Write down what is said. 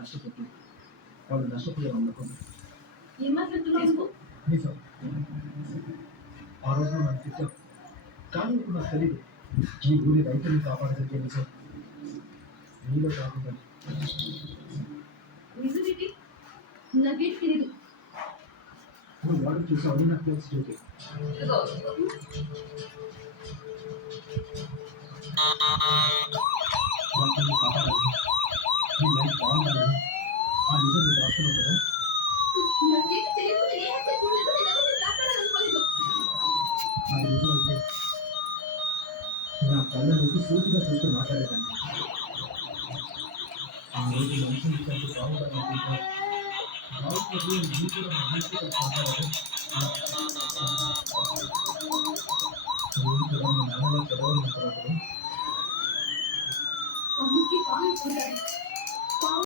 కష్టపడుతుంది. వాళ్ళు నష్టపోయే ఉండకూడదు. ఏం మాట్లాడుతున్నావు? నిజం. ఆ రోజు నాకు తిట్టావు. కానీ ఇప్పుడు నాకు తెలియదు. ఈ ఊరి రైతుల్ని కాపాడగలిగే నిజం నీలో కాకుండా. నిజమేంటి? నాకేం తెలీదు. నువ్వు వాడు చూసావు నాకు తెలిసి చూపి. వాళ్ళని కాపాడాలి. నీ లైఫ్ బాగుండాలని ఆ నిజం నీకు రాస్తున్నావు కదా. నాకేం తెలీదు. నేనేంటే చూడలేదు. నేనెవరిని కాపాడాలనుకోలేదు. అది నిజం అయితే నా కళ్ళ నువ్వు సూటిగా చూస్తూ మాట్లాడేదాన్ని. ఆ రోజు మనిషిని కంటే బాగుండాలనుకుంటా బాగుంటుంది. నీ కూడా మంచిగా మాట్లాడాలి. నేను కూడా మా నాన్నగా చదవాలనుకున్నప్పుడు అమ్మకి బాగా చూడాలి.